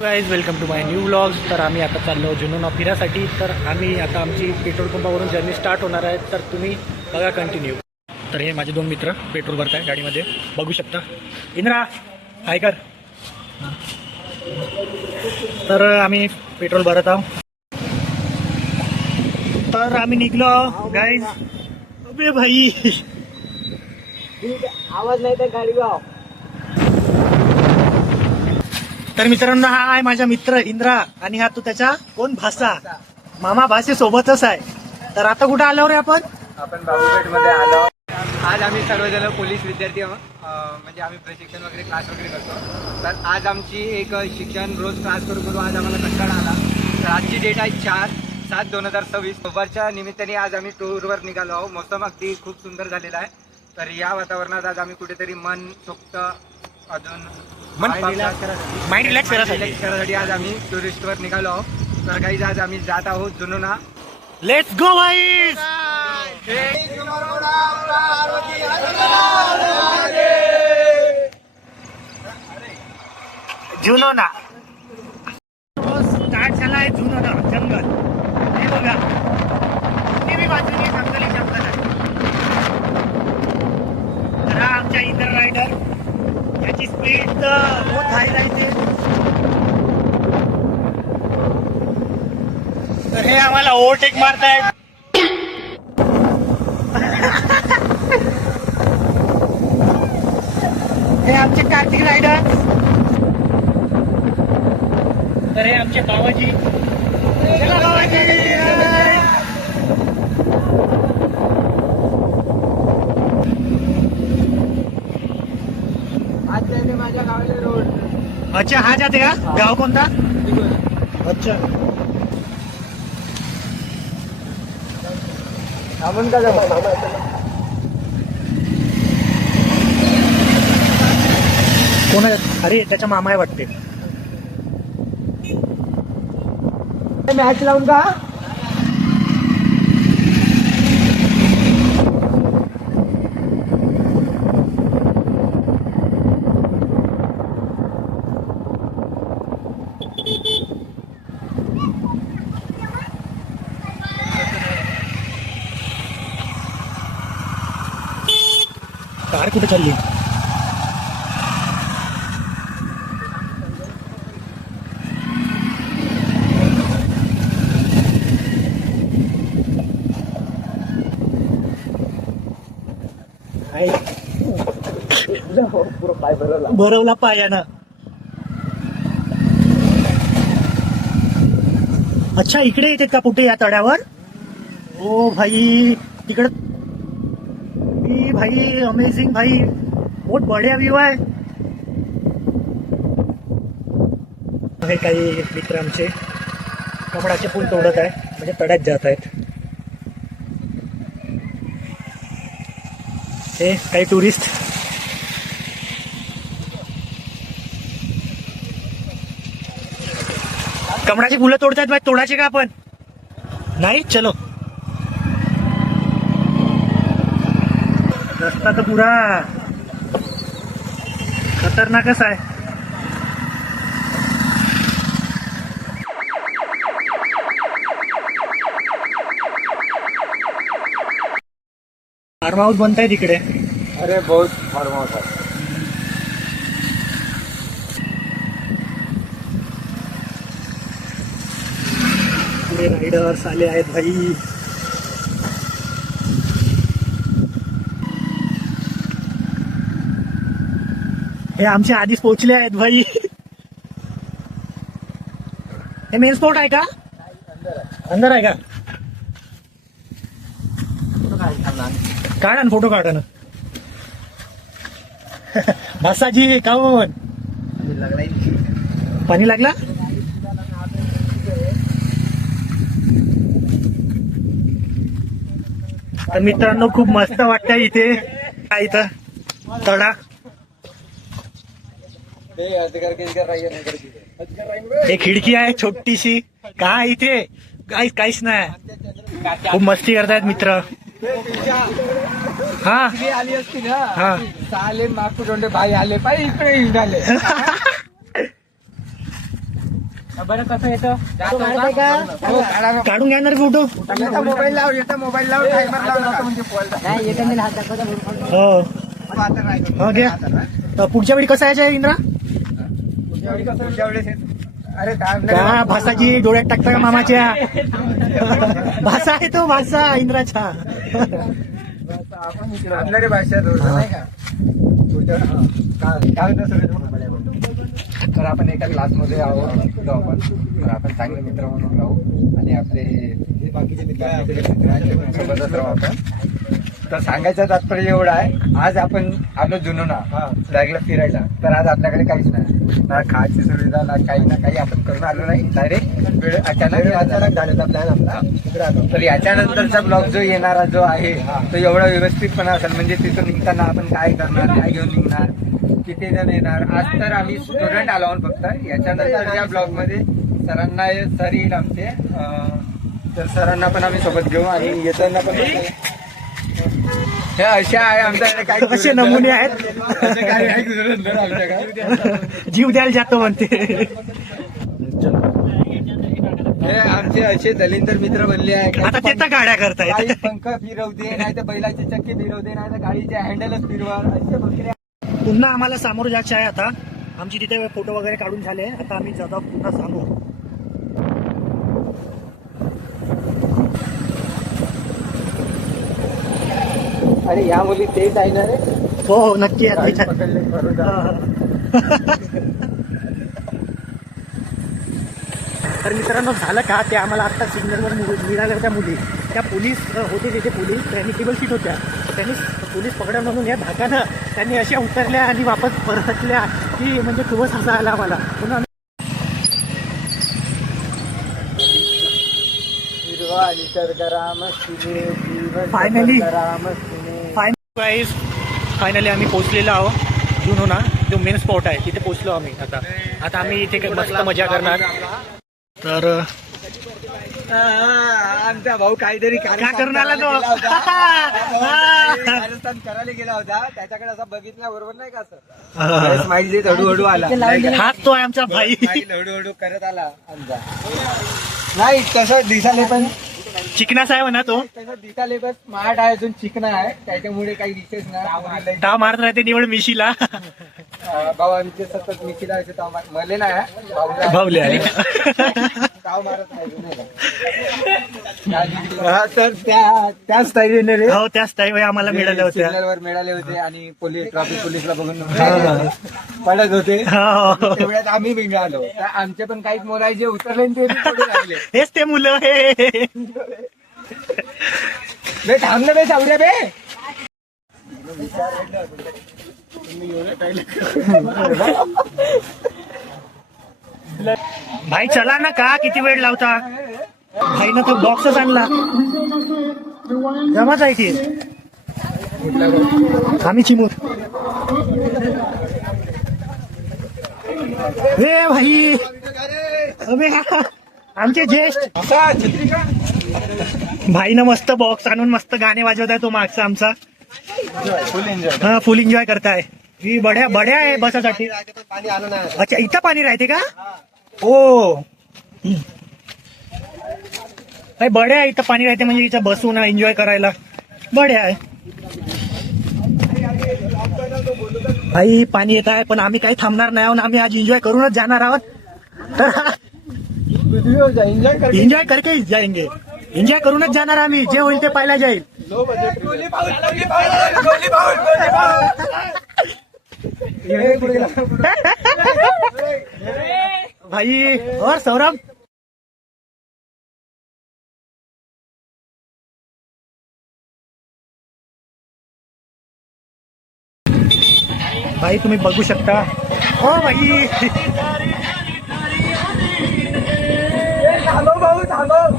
Guys welcome to my new vlogs. तर आम्ही आता चाललो जुनोना फिरासाठी. तर आम्ही आता आमची पेट्रोल पंपावरून जर्नी स्टार्ट होणार आहे. तर तुम्ही बघा कंटिन्यू. तर हे माझे दोन मित्र पेट्रोल भरत आहे गाडीमध्ये, बघू शकता. इंद्रा हाय कर. तर आम्ही पेट्रोल भरत आहोत. तर आम्ही निघलो गाइज. अबे भाई आवाज नाही तर गाडी गाव. तर मित्रांनो, हा आहे माझा मित्र इंद्रा आणि हा तो त्याचा कोण भाषा मामा भाषे सोबतच आहे. तर आता कुठे आलो रे आपण बाबूपेठ मध्ये आलो. आज आम्ही सर्वजण पोलीस विद्यार्थी म्हणजे आम्ही प्रशिक्षण वगैरे क्लास वगैरे करतो. तर आज आमची एक शिक्षण रोज क्लास करू आज आम्हाला कंटाळा आला. तर आजची डेट आहे 4/7/2026. सोमवारच्या निमित्ताने आज आम्ही टूरवर निघालो आहोत. मोसम अगदी खूप सुंदर झालेला आहे. तर या वातावरणात आज आम्ही कुठेतरी मन सोक्त अजून माइंड रिलॅक्स करायसाठी आज आम्ही टुरिस्टवर निघालो आहोत. तर काही आज आम्ही जात आहोत Junona. Let's go guys. Junona start झाला आहे. जुनोना जंगल हे बघा, टीव्ही बाजूने जंगली जंगल आहे. तर हा आमच्या इंद्र रायडर, याची स्पीड तर बहुत हाय राहते. तर हे आम्हाला ओव्हरटेक मारतायत. हे आमचे कार्तिक रायडर. तर हे आमचे बाबाजी. चला बाबाजी. आज जाते माझ्या गावाला रोड. अच्छा, हा जाते का? गाव कोणता? अच्छा, आपण का जाऊ? कोण आहे? अरे त्याचा मामा आहे वाटते. मॅच लावून का? कार कुठे चालली? भरवला पायानं. अच्छा, इकडे येतात का कुठे या तळ्यावर? ओ भाई, तिकडे भाई अमेजिंग भाई, बहुत बढ़िया व्यू आहे. हे काही मित्र आमचे कमळाचे फुल तोडत आहे, म्हणजे तड्यात जात आहेत. हे काही टुरिस्ट. कमळाची फुलं तोडतायत भाई. तोडायचे का आपण? नाही, चलो. रस्ता तर पुरा खतरनाकच आहे. फार्म हाऊस बनताय तिकडे. अरे बहुत फार्म हाऊस आहे. पुढे रायडर्स आले आहेत भाई. हे आमचे आधीच पोहोचले आहेत भाई. हे मेन स्पॉट आहे का? अंदर आहे का? काढा ना फोटो, काढा ना. भासाजी काऊन पाणी लागला? तर मित्रांनो, खूप मस्त वाटतंय इथे. काय इथं तडा. एक खिडकी आहे छोटीशी. काय इथे काहीच नाही. खूप मस्ती करतायत मित्र. हा आली असती ना. हा चालेल, मागू दोंडे भाई आले पाहिजे इकडे झाले. बरं कसं येतं काढून घ्या ना रे फोटो. मोबाईल लाव मोबाईल लाव टायमर लाव म्हणजे येतं मी हात दाखवतो. हो घ्या. पुढच्या वेळी कसं यायचं इंद्रा? पुढच्या वेळेस अरे का भासाची डोळ्यात टाकता का मामाच्या? भासा आहे तो भासा इंद्राचा. आपल्याकडे भाषा नाही का काय होतं सगळं. तर आपण एका क्लासमध्ये आहोत आपण. तर आपण चांगले मित्र म्हणून राहू आणि आपले बाकीचे मित्रांसोबतच राहू आपण. तर सांगायचं तात्पर्य एवढं आहे, आज आपण आलो जुनोना डायरेक्टला फिरायला. तर आज आपल्याकडे काहीच नाही, ना खायची सुविधा ना काही आपण करून आलो नाही. डायरेक्ट वेळ अचानक झालेला प्लॅन आपला. तर याच्यानंतरचा ब्लॉग जो येणारा जो आहे तो एवढा व्यवस्थितपणा असेल. म्हणजे तिथून निघताना आपण काय करणार, काय घेऊन निघणार, किती जण येणार. आज तर आम्ही स्टुडंट आलो आहोत फक्त. याच्यानंतरच्या ब्लॉग मध्ये सरांना सर येईल आमचे. तर सरांना पण आम्ही सोबत घेऊ आणि येताना पण हे असे आहे आमच्याकडे काही असे नमुने आहेत. असे काही आहे धुरंधर आमच्याकडे. जीव द्यायला जातो म्हणते. हे आमचे असे दलिंदर मित्र बनले आहे. आता ते तर गाड्या करतायत. काही पंख फिरवते, नाही तर बैलाचे चक्के फिरवते, नाही तर गाडीचे हँडलच फिरवा. असे बकरे. पुन्हा आम्हाला सामोरं जायचं आहे. आता आमची तिथे फोटो वगैरे काढून झाले. आता आम्ही जातो पुन्हा सांगू. अरे या मुली तेच आहे ना रे. हो हो नक्की आहे. पकडले भरून. तर मित्रांनो झालं का ते आम्हाला आता सिग्नलवर मिळाल्या त्या मुली. त्या पोलीस होते तिथे पोलीस. त्यांनी टेबल सीट होत्या. त्यांनी पोलीस पकडा म्हणून या धाकानं त्यांनी अशा उतरल्या आणि वापस परतल्या की म्हणजे खूपच हसा आला आम्हाला. पुन्हा फायनली आम्ही पोहोचलेलो आहोत जुनोना. जो मेन स्पॉट आहे तिथे पोहोचलो आम्ही. आता आम्ही इथे मस्त मजा करणार. तर आमचा भाऊ काहीतरी काय करून आला तो? कारस्थान करायला गेला होता. त्याच्याकडे असं बघितल्या बरोबर नाही का असं स्माइल देत हळूहळू आला. हाच तो आहे आमचा भाई. हळूहळू करत आला आमचा. नाही तसं दिसाले पण चिकनाच आहे म्हणा तो. तसं दिसाले पण स्मार्ट आहे, अजून चिकना आहे. त्याच्यामुळे काही विशेष नाही. डाव मारत राहते निवड मिशीला. भाऊ आमचे सतत मिशीला मले नाही भावले आहे. गाव मारत नाही. तर त्याच टाईने रे. हो त्याच टाईम आम्हाला मिळाल्या होत्या. सिग्नलवर मिळाले होते आणि पोलीस ट्रॅफिक पोलीसला बघून पडत होते. हो. तेवढ्यात आम्ही मिळालो. तर आमचे पण काही मोराय जे उतरले ते पुढे राहिले. हेच ते मुलं हे. बे थांब ना बे सावऱ्या बे. भाई चला ना का किती वेळ लावता. भाई ना तो बॉक्सच आणला. जमाच आहे की आम्ही चिमूर. हे भाई अबे आमचे ज्येष्ठ भाईनं मस्त बॉक्स आणून मस्त गाणे वाजवत आहे. तो मागचा आमचा हा फुल एन्जॉय करताय. ही बढ्या आहे बसासाठी. अच्छा इथं पाणी राहते का? ओ बढ्या इथं पाणी राहते म्हणजे इथं बसून एन्जॉय करायला बढ्या आहे. भाई पाणी येत आहे पण आम्ही काही थांबणार नाही आहोत. आम्ही आज एन्जॉय करूनच जाणार आहोत. तर एन्जॉय करके जाएंगे. एन्जॉय करूनच जाणार आम्ही. जे होईल ते पाहायला जाईल. भाई और सौरभ भाई तुम्ही बघू शकता. हो भाई थांबव भाऊ थांबव.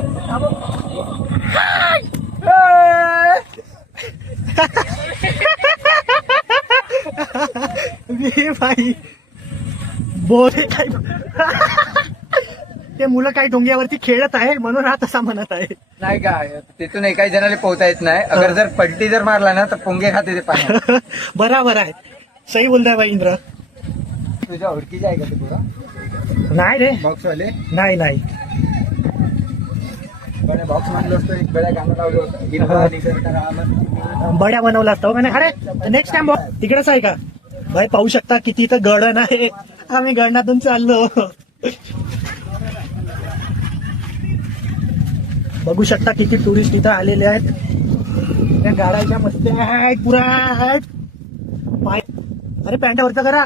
भाई बोरे काय ते मुलं काही डोंग्यावरती खेळत आहे म्हणून हा तसा म्हणत आहे. नाही का तिथून एकाही जणाला पोहता येत नाही. अगर जर पलटी जर मारला ना तर पोंगे खाते ते पाणी. बराबर आहे. सही बोलताय भाई इंद्र. तुझ्या ओळखीचे आहे का ते पुरा नाही रे, बॉक्सवाले? नाही नाही. पण बॉक्स म्हणलं असतं एक बेळ्या गाणं लावलं होतं हिरवा निसर्ग राम. बड्या बनवला असता हो का नाही? अरे नेक्स्ट टाइम तिकडेच आहे का भाई? पाहू शकता किती इथं गडण आहे. आम्ही गडणातून चाललो. बघू शकता किती टुरिस्ट इथं आलेले आहेत. त्या गाड्याच्या मस्त आहेत पुरा आहेत. पाय अरे पॅन्ट वरचा करा.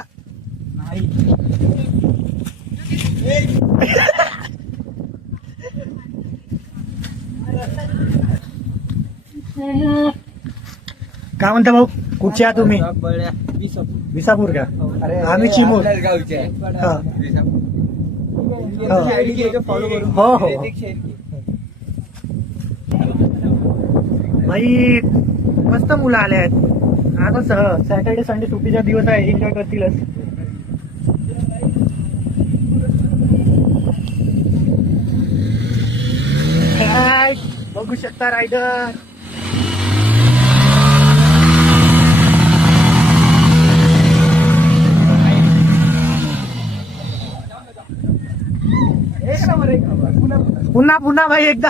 काय म्हणता भाऊ, कुठचे आहात तुम्ही? विसापूर का? अरे आम्ही चिमूर. आपल्याच गावचे आहे. हा. फॉलो करून हो हो भाई मस्त मुलं आले आहेत. आता सॅटर्डे संडे सुट्टीचा दिवस आहे, एन्जॉय करतीलच. हाय, बघू शकता रायडर. पुन्हा पुन्हा भाई एकदा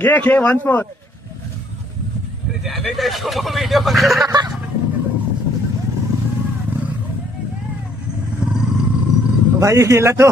घे वन्स मोर. भाई गेला तो.